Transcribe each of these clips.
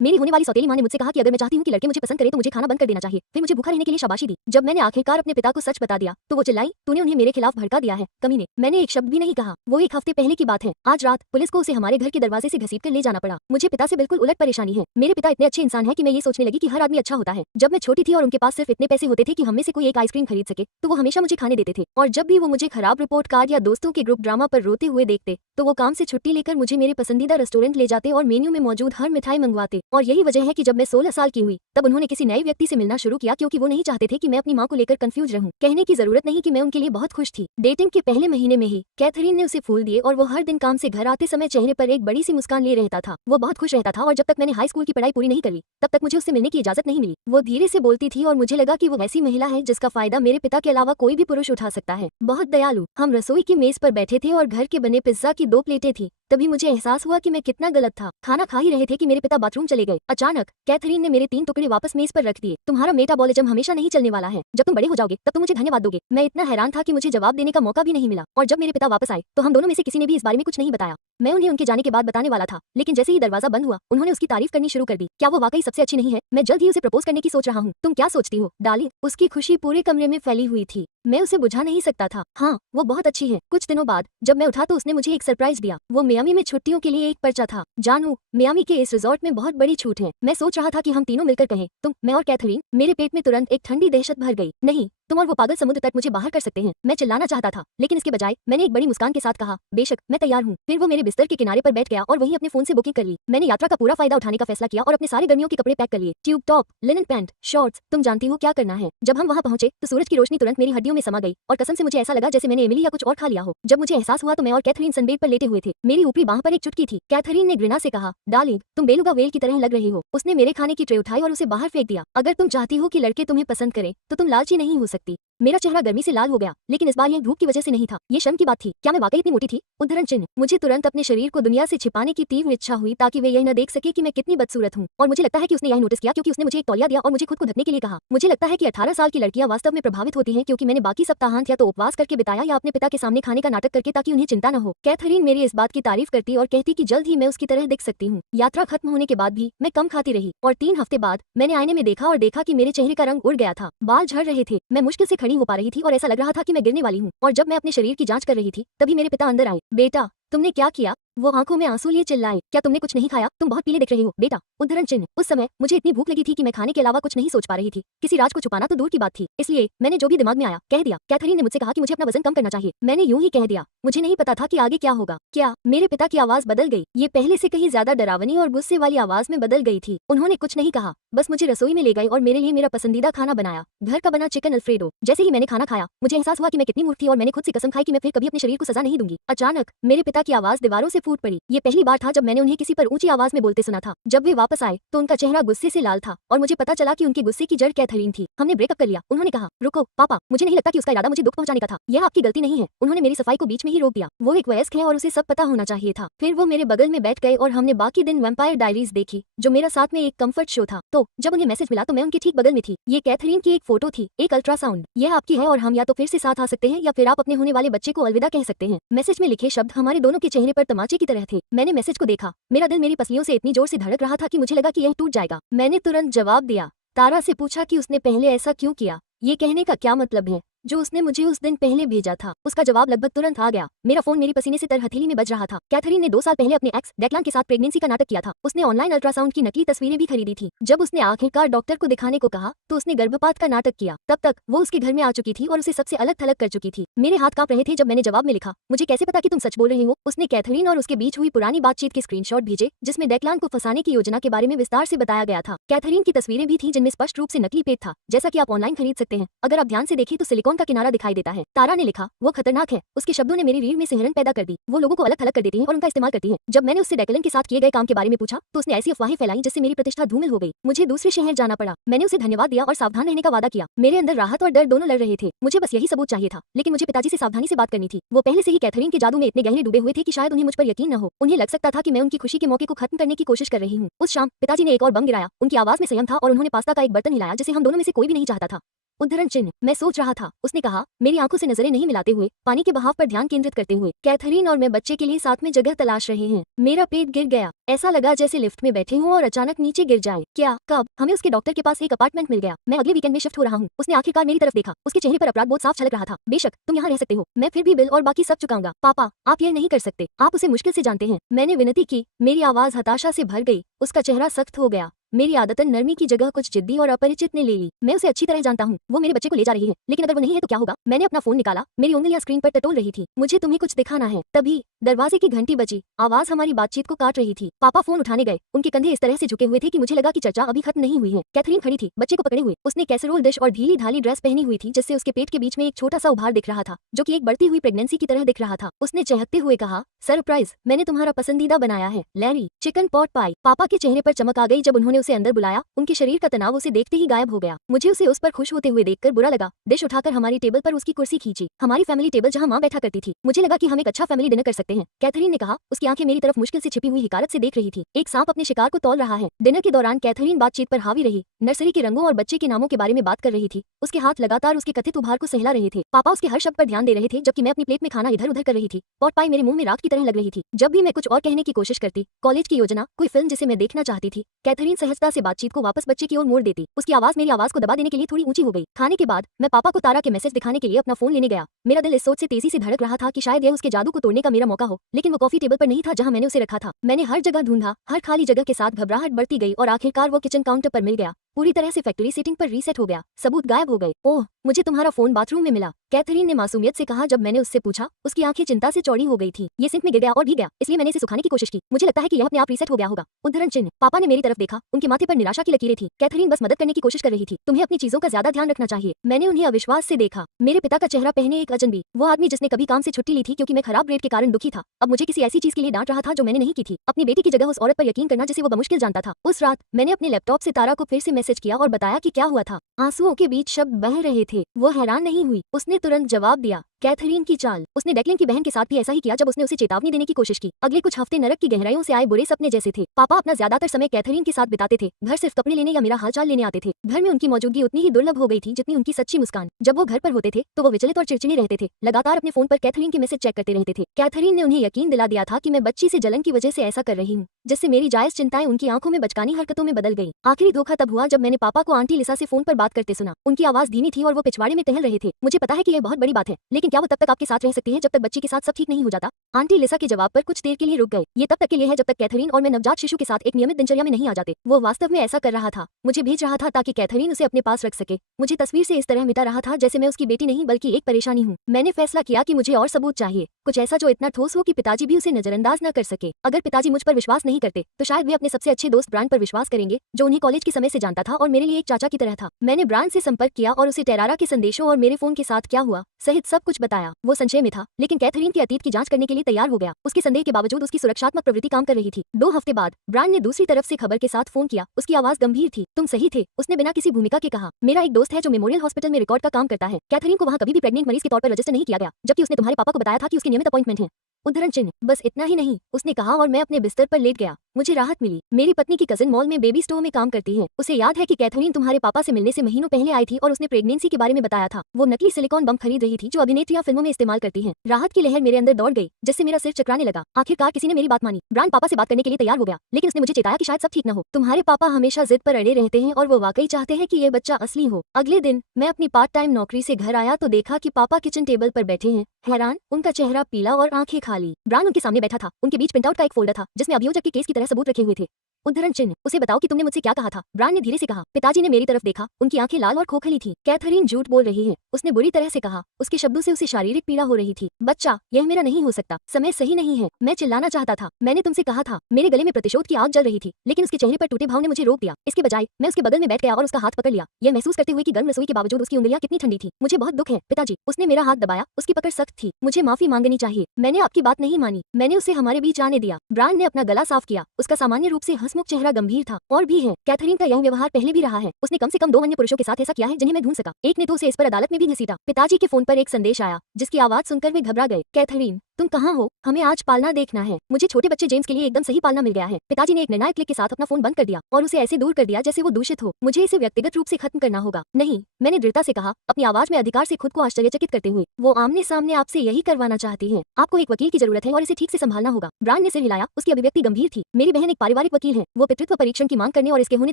मेरी होने वाली सौतेली माँ ने मुझसे कहा कि अगर मैं चाहती हूँ कि लड़के मुझे पसंद करे तो मुझे खाना बंद कर देना चाहिए। फिर मुझे भूखा रहने के लिए शाबाशी दी। जब मैंने आखिरकार अपने पिता को सच बता दिया तो वो चिल्लाई, तूने उन्हें मेरे खिलाफ भड़का दिया है, कमीने। मैंने एक शब्द भी नहीं कहा। वो एक हफ्ते पहले की बात है। आज रात पुलिस को उसे हमारे घर के दरवाजे से घसीट कर ले जाना पड़ा। मुझे पिता से बिल्कुल उलट परेशानी है। मेरे पिता इतने अच्छे इंसान है कि मैं ये सोचने लगी कि हर आदमी अच्छा होता है। जब मैं छोटी थी और उनके पास सिर्फ इतने पैसे होते थे कि हम में से कोई एक आइसक्रीम खरीद सके तो वो हमेशा मुझे खाने देते थे। और जब भी वो मुझे खराब रिपोर्ट कार्ड या दोस्तों के ग्रुप ड्रामा पर रोते हुए देखते तो वो काम से छुट्टी लेकर मुझे मेरे पसंदीदा रेस्टोरेंट ले जाते और मेन्यू में मौजूद हर मिठाई मंगवाते। और यही वजह है कि जब मैं 16 साल की हुई तब उन्होंने किसी नए व्यक्ति से मिलना शुरू किया क्योंकि वो नहीं चाहते थे कि मैं अपनी माँ को लेकर कंफ्यूज रहूं। कहने की जरूरत नहीं कि मैं उनके लिए बहुत खुश थी। डेटिंग के पहले महीने में ही कैथरीन ने उसे फूल दिए और वो हर दिन काम से घर आते समय चेहरे पर एक बड़ी सी मुस्कान लिए रहता था। वो बहुत खुश रहता था और जब तक मैंने हाई स्कूल की पढ़ाई पूरी नहीं करी तब तक मुझे उससे मिलने की इजाजत नहीं मिली। वो धीरे से बोलती थी और मुझे लगा कि वो ऐसी महिला है जिसका फायदा मेरे पिता के अलावा कोई भी पुरुष उठा सकता है। बहुत दयालु। हम रसोई की मेज पर बैठे थे और घर के बने पिज्जा की 2 प्लेटें थी। तभी मुझे एहसास हुआ कि मैं कितना गलत था। खाना खा ही रहे थे कि मेरे पिता बाथरूम चले गए। अचानक कैथरीन ने मेरे 3 टुकड़े वापस मेज पर रख दिए। तुम्हारा मेटाबॉलिज्म हमेशा नहीं चलने वाला है। जब तुम बड़े हो जाओगे तब तुम मुझे धन्यवाद दोगे। मैं इतना हैरान था कि मुझे जवाब देने का मौका भी नहीं मिला। और जब मेरे पिता वापस आए तो हम दोनों में से किसी ने भी इस बारे में कुछ नहीं बताया। मैं उन्हें उनके जाने के बाद बताने वाला था, लेकिन जैसे ही दरवाजा बंद हुआ उन्होंने उसकी तारीफ करनी शुरू कर दी। क्या वो वाकई सबसे अच्छी नहीं है? मैं जल्द ही उसे प्रपोज करने की सोच रहा हूँ। तुम क्या सोचती हो डार्लिंग? उसकी खुशी पूरे कमरे में फैली हुई थी। मैं उसे बुझा नहीं सकता था। हाँ, वो बहुत अच्छी है। कुछ दिनों बाद जब मैं उठा तो उसने मुझे एक सरप्राइज दिया। वो मियामी में छुट्टियों के लिए एक पर्चा था। जानू, मियामी के इस रिजॉर्ट में बहुत बड़ी छूट है। मैं सोच रहा था कि हम तीनों मिलकर कहें, तुम, मैं और कैथरीन। मेरे पेट में तुरंत एक ठंडी दहशत भर गई। नहीं, तुम और वो पागल समुद्र तट मुझे बाहर कर सकते हैं। मैं चिल्लाना चाहता था, लेकिन इसके बजाय मैंने एक बड़ी मुस्कान के साथ कहा, बेशक, मैं तैयार हूँ। फिर वो मेरे बिस्तर के किनारे पर बैठ गया और वहीं अपने फोन से बुकिंग कर ली। मैंने यात्रा का पूरा फायदा उठाने का फैसला किया और अपने सारे गर्मियों के कपड़े पैक कर लिए। Tube top, linen pant, shorts. तुम जानती हो क्या करना है। जब हम वहाँ पहुंचे तो सूरज की रोशनी तुरंत मेरी हड्डियों में समा गई और कसम से मुझे ऐसा लगा जैसे मैंने एमिली या कुछ और खा लिया हो। जब मुझे एहसास हुआ तो मैं और कैथरीन सनबेड पर लेटे हुए थे। मेरी ऊपरी बांह पर एक चुटकी थी। कैथरीन ने घृणा से कहा, डार्लिंग, तुम बेलुगा वेल की तरह लग रही हो। उसने मेरे खाने की ट्रे उठाई और उसे बाहर फेंक दिया। अगर तुम चाहती हो कि लड़के तुम्हें पसंद करें तो तुम लालची नहीं हो सकती। मेरा चेहरा गर्मी से लाल हो गया, लेकिन इस बार यह धूप की वजह से नहीं था। ये शर्म की बात थी। क्या मैं वाकई इतनी मोटी थी? उद्धरण चिन्ह। मुझे तुरंत अपने शरीर को दुनिया से छिपाने की तीव्र इच्छा हुई ताकि वे यह न देख सके कि मैं कितनी बदसूरत हूँ। और मुझे लगता है कि उसने यह नोटिस किया क्योंकि उसने मुझे एक तौलिया दिया और मुझे खुद को ढकने के लिए कहा। मुझे लगता है कि 18 साल की लड़कियां वास्तव में प्रभावित होती हैं क्योंकि मैंने बाकी सप्ताहांत या तो उपवास करके बिताया या अपने पिता के सामने खाने का नाटक करके ताकि उन्हें चिंता न हो। कैथरीन मेरी इस बात की तारीफ करती और कहती कि जल्द ही मैं उसकी तरह दिख सकती हूँ। यात्रा खत्म होने के बाद भी मैं कम खाती रही और 3 हफ्ते बाद मैंने आईने में देखा और देखा कि मेरे चेहरे का रंग उड़ गया था। बाल झड़ रहे थे। मैं मुश्किल से खड़ी हो पा रही थी और ऐसा लग रहा था कि मैं गिरने वाली हूँ। और जब मैं अपने शरीर की जांच कर रही थी तभी मेरे पिता अंदर आए। बेटा, तुमने क्या किया? वो आंखों में आंसू लिए चिल्लाए, क्या तुमने कुछ नहीं खाया? तुम बहुत पीले दिख रहे हो बेटा। उद्धरण चिन्ह। उस समय मुझे इतनी भूख लगी थी कि मैं खाने के अलावा कुछ नहीं सोच पा रही थी। किसी राज को छुपाना तो दूर की बात थी, इसलिए मैंने जो भी दिमाग में आया कह दिया। कैथरीन ने मुझसे कहा कि मुझे अपना वजन कम करना चाहिए। मैंने यूं ही कह दिया। मुझे नहीं पता था कि आगे क्या होगा। क्या? मेरे पिता की आवाज बदल गई। ये पहले से कहीं ज्यादा डरावनी और गुस्से वाली आवाज में बदल गई थी। उन्होंने कुछ नहीं कहा, बस मुझे रसोई में ले गए और मेरे लिए मेरा पसंदीदा खाना बनाया, घर का बना चिकन अल्फ्रेडो। जैसे ही मैंने खाना खाया मुझे एहसास हुआ कि मैं कितनी मूर्ख थी और मैंने खुद से कसम खाई कि मैं फिर कभी अपने शरीर को सजा नहीं दूंगी। अचानक मेरे पिता की आवाज दीवारों से फूट पड़ी। ये पहली बार था जब मैंने उन्हें किसी पर ऊंची आवाज में बोलते सुना था। जब वे वापस आए तो उनका चेहरा गुस्से से लाल था और मुझे पता चला कि उनके गुस्से की जड़ कैथरीन थी। हमने ब्रेकअप कर लिया। उन्होंने कहा, रुको पापा, मुझे नहीं लगता कि उसका इरादा मुझे दुख पहुंचाने का था। यह आपकी गलती नहीं है। उन्होंने मेरी सफाई को बीच में ही रोक दिया। वो एक वयस्क है और उसे सब पता होना चाहिए था। फिर वो मेरे बगल में बैठ गए और हमने बाकी दिन वैम्पायर डायरीज देखी जो मेरा साथ में एक कंफर्ट शो था। तो जब उन्हें मैसेज मिला तो मैं उनके ठीक बगल में थी। ये कैथरीन की एक फोटो थी, एक अल्ट्रासाउंड। यह आपकी है और हम या तो फिर से साथ आ सकते हैं या फिर आप अपने होने वाले बच्चे को अलविदा कह सकते हैं। मैसेज में लिखे शब्द हमारे दोनों के चेहरे पर तमाचे की तरह थे। मैंने मैसेज को देखा। मेरा दिल मेरी पसलियों से इतनी जोर से धड़क रहा था कि मुझे लगा कि यह टूट जाएगा। मैंने तुरंत जवाब दिया। तारा से पूछा कि उसने पहले ऐसा क्यों किया। ये कहने का क्या मतलब है जो उसने मुझे उस दिन पहले भेजा था। उसका जवाब लगभग तुरंत आ गया। मेरा फोन मेरी पसीने से तर हथेली में बज रहा था। कैथरीन ने 2 साल पहले अपने एक्स डेक्लान के साथ प्रेगनेंसी का नाटक किया था। उसने ऑनलाइन अल्ट्रासाउंड की नकली तस्वीरें भी खरीदी थी। जब उसने आखिरकार डॉक्टर को दिखाने को कहा तो उसने गर्भपात का नाटक किया। तब तक वो उसके घर में आ चुकी थी और उसे सबसे अलग थलग कर चुकी थी। मेरे हाथ कांप रहे थे जब मैंने जवाब में लिखा, मुझे कैसे पता कि तुम सच बोल रहे हो। उसने कैथरीन और उसके बीच हुई पुरानी बातचीत के स्क्रीनशॉट भेजे जिसमें डेक्लान को फंसाने की योजना के बारे में विस्तार से बताया गया था। कैथरीन की तस्वीरें भी थी जिनमें स्पष्ट रूप से नकली पेट था, जैसा कि आप ऑनलाइन खरीद सकते हैं। अगर आप ध्यान से देखें तो सिलिकॉन का किनारा दिखाई देता है। तारा ने लिखा, वो खतरनाक है। उसके शब्दों ने मेरी रीढ़ में सिहरन पैदा कर दी। वो लोगों को अलग थलग कर देती है और उनका इस्तेमाल करती है। जब मैंने उससे डेक्लन के साथ किए गए काम के बारे में पूछा तो उसने ऐसी अफवाहें फैलाई जिससे मेरी प्रतिष्ठा धूमिल हो गई। मुझे दूसरे शहर जाना पड़ा। मैंने उसे धन्यवाद दिया और सावधान रहने का वादा किया। मेरे अंदर राहत और डर दोनों लड़ रहे थे। मुझे बस यही सबूत चाहिए था, लेकिन मुझे पिताजी से सावधानी से बात करनी थी। वो पहले से ही कैथरीन के जादू में इतने गहरे डूबे हुए थे कि शायद उन्हें मुझ पर यकीन न हो। उन्हें लग सकता था कि मैं उनकी खुशी के मौके को खत्म करने की कोशिश कर रही हूँ। उस शाम पिताजी ने एक और बम गिराया। उनकी आवाज में संयम था और उन्होंने पास्ता का एक बर्तन हिलाया जिसे हम दोनों में से कोई भी नहीं चाहता था। उद्धरण चिन्ह, मैं सोच रहा था, उसने कहा, मेरी आंखों से नजरें नहीं मिलाते हुए, पानी के बहाव पर ध्यान केंद्रित करते हुए। कैथरीन और मैं बच्चे के लिए साथ में जगह तलाश रहे हैं। मेरा पेट गिर गया, ऐसा लगा जैसे लिफ्ट में बैठे हों और अचानक नीचे गिर जाए। क्या, कब? हमें उसके डॉक्टर के पास एक अपार्टमेंट मिल गया। मैं अगले वीकेंड में शिफ्ट हो रहा हूँ। उसने आखिरकार मेरी तरफ देखा, उसके चेहरे पर अपराध बोध साफ झलक रहा था। बेशक तुम यहाँ रह सकते हो, मैं फिर भी बिल और बाकी सब चुकाऊंगा। पापा, आप ये नहीं कर सकते, आप उसे मुश्किल से जानते हैं। मैंने विनती की, मेरी आवाज हताशा से भर गई। उसका चेहरा सख्त हो गया। मेरी आदतन नरमी की जगह कुछ जिद्दी और अपरिचित ने ले ली। मैं उसे अच्छी तरह जानता हूँ, वो मेरे बच्चे को ले जा रही है, लेकिन अगर वो नहीं है तो क्या होगा? मैंने अपना फोन निकाला, मेरी उंगलियां स्क्रीन पर टटोल रही थी। मुझे तुम्हें कुछ दिखाना है। तभी दरवाजे की घंटी बजी, आवाज हमारी बातचीत को काट रही थी। पापा फोन उठाने गए, उनके कंधे इस तरह से झुके हुए थे कि मुझे लगा कि चर्चा अभी खत्म नहीं हुई है। कैथरीन खड़ी थी, बच्चे को पकड़े हुए। उसने कैसरोल डिश और ढीली ढाली ड्रेस पहनी हुई थी, जिससे उसके पेट के बीच में एक छोटा सा उभार दिख रहा था, जो कि एक बढ़ती हुई प्रेगनेंसी की तरह दिख रहा था। उसने चहकते हुए कहा, सरप्राइज, मैंने तुम्हारा पसंदीदा बनाया है, लैरी, चिकन पॉट पाई। पापा के चेहरे पर चमक आ गई जब उन्होंने उसे अंदर बुलाया। उनके शरीर का तनाव उसे देखते ही गायब हो गया। मुझे उसे उस पर खुश होते हुए देखकर बुरा लगा। डिश उठाकर हमारी टेबल पर उसकी कुर्सी खींची, हमारी फैमिली टेबल जहां मां बैठा करती थी। मुझे लगा कि हम एक अच्छा फैमिली डिनर कर सकते हैं, कैथरीन ने कहा। उसकी आंखें मेरी तरफ मुश्किल से छिपी हुई हिकारत से देख रही थी। एक सांप अपने शिकार को तौल रहा है। डिनर के दौरान कैथरीन बातचीत पर हावी रही, नर्सरी के रंगों और बच्चे के नामों के बारे में बात कर रही थी। उसके हाथ लगातार उसके कथित उभार को सहला रहे थे। पापा उसके हर शब्द पर ध्यान दे रहे थे, जबकि मैं अपनी प्लेट में खाना इधर उधर कर रही थी। पॉट पाई मेरे मुंह में राख की तरह लग रही थी। जब भी मैं कुछ और कहने की कोशिश करती, कॉलेज की योजना, कोई फिल्म जिसे मैं देखना चाहती थी, कैथरीन सहजता से बातचीत को वापस बच्चे की ओर मोड़ देती। उसकी आवाज मेरी आवाज को दबा देने के लिए थोड़ी ऊंची हो गई। खाने के बाद मैं पापा को तारा के मैसेज दिखाने के लिए अपना फोन लेने गया। मेरा दिल इस सोच से तेजी से धड़क रहा था कि शायद यह उसके जादू को तोड़ने का मेरा मौका हो, लेकिन वो कॉफी टेबल पर नहीं था जहां मैंने उसे रखा था। मैंने हर जगह ढूंढा, हर खाली जगह के साथ घबराहट बढ़ती गई और आखिरकार वो किचन काउंटर पर मिल गया। पूरी तरह से फैक्ट्री सेटिंग पर रीसेट हो गया, सबूत गायब हो गए। ओह, मुझे तुम्हारा फोन बाथरूम में मिला, कैथरीन ने मासूमियत से कहा जब मैंने उससे पूछा। उसकी आंखें चिंता से चौड़ी हो गई थी। ये सिंक में गिर गया और भीग गया, इसलिए मैंने इसे सुखाने की कोशिश की। मुझे लगता है कि यह अपने आप रीसेट हो गया होगा। उद्धरण चिन्ह, पापा ने मेरी तरफ देखा, उनके माथे पर निराशा की लकीरें थी। कैथरीन बस मदद करने की कोशिश कर रही थी, तुम्हें अपनी चीजों का ज्यादा ध्यान रखना चाहिए। मैंने उन्हें अविश्वास से देखा। मेरे पिता का चेहरा पहने एक अजनबी, वो आदमी जिसने कभी काम से छुट्टी ली थी क्योंकि मैं खराब ग्रेड के कारण दुखी था, अब मुझे किसी ऐसी चीज के लिए डांट रहा था जो मैंने नहीं की थी। अपनी बेटी की जगह उस औरत पर यकीन करना जिसे वो बमुश्किल जानता था। उस रात मैंने अपने लैपटॉप से तारा को फिर से मैसेज किया और बताया कि क्या हुआ था। आंसुओं के बीच शब्द बह रहे थे। वो हैरान नहीं हुई, उसने तुरंत जवाब दिया, कैथरीन की चाल। उसने डेक्लिन की बहन के साथ भी ऐसा ही किया जब उसने उसे चेतावनी देने की कोशिश की। अगले कुछ हफ्ते नरक की गहराइयों से आए बुरे सपने जैसे थे। पापा अपना ज्यादातर समय कैथरीन के साथ बिताते थे। घर सिर्फ कपड़े लेने या मेरा हालचाल लेने आते थे। घर में उनकी मौजूदगी उतनी ही दुर्लभ हो गई थी जितनी उनकी सच्ची मुस्कान। जब वो घर पर होते थे तो वो विचलित और चिड़चिड़े रहते थे, लगातार अपने फोन पर कैथरीन के मैसेज चेक करते रहते थे। कैथरीन ने उन्हें यकीन दिला दिया था कि मैं बच्ची से जलन की वजह से ऐसा कर रही हूँ, जिससे मेरी जायज चिंताएं उनकी आंखों में बचकानी हरकतों में बदल गई। आखिरी धोखा तब हुआ जब मैंने पापा को आंटी लिसा से फोन पर बात करते सुना। उनकी आवाज धीमी थी और वो पिछवाड़े में टहल रहे थे। मुझे पता है कि यह बहुत बड़ी बात है, लेकिन क्या वो तब तक आपके साथ रह सकती है जब तक बच्ची के साथ सब ठीक नहीं हो जाता? आंटी लिसा के जवाब पर कुछ देर के लिए रुक गए। ये तब तक के लिए है जब तक कैथरीन और मैं नवजात शिशु के साथ एक नियमित दिनचर्या में नहीं आ जाते। वो वास्तव में ऐसा कर रहा था, मुझे भेज रहा था ताकि कैथरीन उसे अपने पास रख सके। मुझे तस्वीर से इस तरह मिटा रहा था जैसे मैं उसकी बेटी नहीं बल्कि एक परेशानी हूँ। मैंने फैसला किया कि मुझे और सबूत चाहिए, कुछ ऐसा जो इतना ठोस हो कि पिताजी भी उसे नजरअंदाज न कर सके। अगर पिताजी मुझ पर विश्वास नहीं करते तो शायद वे अपने सबसे अच्छे दोस्त ब्रांड पर विश्वास करेंगे, जो उन्हें कॉलेज के समय से जानता था और मेरे लिए एक चाचा की तरह था। मैंने ब्रांड से संपर्क किया और उसे टेरारा के संदेशों और मेरे फोन के साथ क्या हुआ सहित सब कुछ बताया। वो संशय में था, लेकिन कैथरीन के अतीत की जांच करने के लिए तैयार हो गया। उसके संदेह के बावजूद उसकी सुरक्षात्मक प्रवृत्ति काम कर रही थी। 2 हफ्ते बाद ब्रांड ने दूसरी तरफ से खबर के साथ फोन किया। उसकी आवाज गंभीर थी। तुम सही थे, उसने बिना किसी भूमिका के कहा। मेरा एक दोस्त है जो मेमोरियल हॉस्पिटल में रिकॉर्ड का काम करता है। कैथरीन को वहाँ कभी भी प्रेग्नेंट मरीज के तौर पर रजिस्टर नहीं किया गया, जबकि उसने तुम्हारे पापा को बताया था कि उसकी नियमित अपॉइंटमेंट है। उद्धरण चिन्ह, बस इतना ही नहीं, उसने कहा और मैं अपने बिस्तर पर लेट गया। मुझे राहत मिली। मेरी पत्नी की कजिन मॉल में बेबी स्टोर में काम करती है। उसे याद है कि कैथरीन तुम्हारे पापा से मिलने से महीनों पहले आई थी और उसने प्रेगनेंसी के बारे में बताया था। वो नकली सिलिकॉन बम खरीद रही थी जो अभिनेत्रियां फिल्मों में इस्तेमाल करती हैं। राहत की लहर मेरे अंदर दौड़ गई, जिससे मेरा सिर चकराने लगा। आखिरकार किसी ने मेरी बात मानी। ब्रांड पापा से बात करने के लिए तैयार हो गया, लेकिन उसने मुझे चेताया कि शायद सब ठीक न हो। तुम्हारे पापा हमेशा जिद पर अड़े रहते हैं और वो वाकई चाहते हैं कि ये बच्चा असली हो। अगले दिन मैं अपनी पार्ट टाइम नौकरी से घर आया तो देखा कि पापा किचन टेबल पर बैठे हैं, हैरान, उनका चेहरा पीला और आंखें खाली। ब्रांड उनके सामने बैठा था। उनके बीच प्रिंटआउट का एक फोल्डर था जिसमें अभियोजक के केस की तरह सबूत रखे हुए थे। उद्धरण चिन्ह, उसे बताओ कि तुमने मुझसे क्या कहा था? ब्रांड ने धीरे से कहा। पिताजी ने मेरी तरफ देखा, उनकी आंखें लाल और खोखली थी। कैथरीन झूठ बोल रही है, उसने बुरी तरह से कहा। उसके शब्दों से उसे शारीरिक पीड़ा हो रही थी। बच्चा, यह मेरा नहीं हो सकता, समय सही नहीं है। मैं चिल्लाना चाहता था। मैंने तुमसे कहा था। मेरे गले में प्रतिशोध की आग जल रही थी, लेकिन उसके चेहरे पर टूटे भाव ने मुझे रोक दिया। इसके बजाय मैं उसके बगल में बैठ गया और उसका हाथ पकड़ लिया, यह महसूस करते हुए कि गर्म रसोई के बावजूद उसकी उंगलियां कितनी ठंडी थी। मुझे बहुत दुख है पिताजी। उसने मेरा हाथ दबाया, उसकी पकड़ सख्त थी। मुझे माफी मांगनी चाहिए, मैंने आपकी बात नहीं मानी। मैंने उसे हमारे बीच आने दिया। ब्रांड ने अपना गला साफ किया। उसका सामान्य रूप से हंसमुख चेहरा गंभीर था। और भी है, कैथरीन का यह व्यवहार पहले भी रहा है। उसने कम से कम 2 अन्य पुरुषों के साथ ऐसा किया है जिन्हें मैं ढूंढ सका। एक ने तो उसे इस पर अदालत में भी घसीटा। पिताजी के फोन पर एक संदेश आया, जिसकी आवाज सुनकर वे घबरा गए। कैथरीन, तुम कहाँ हो? हमें आज पालना देखना है। मुझे छोटे बच्चे जेम्स के लिए एकदम सही पालना मिल गया है। पिताजी ने एक निर्णायक क्लिक के साथ अपना फोन बंद कर दिया और उसे ऐसे दूर कर दिया जैसे वो दूषित हो। मुझे इसे व्यक्तिगत रूप से खत्म करना होगा। नहीं, मैंने दृढ़ता से कहा, अपनी आवाज में अधिकार से खुद को आश्चर्यचकित करते हुए। वो आमने सामने आपसे यही करवाना चाहती है। आपको एक वकील की जरूरत है और इसे ठीक से संभालना होगा। ब्रांड ने सिर हिलाया, उसकी अभिव्यक्ति गंभीर थी। मेरी बहन एक पारिवारिक वकील है। वो पितृत्व परीक्षण की मांग करने और इसके होने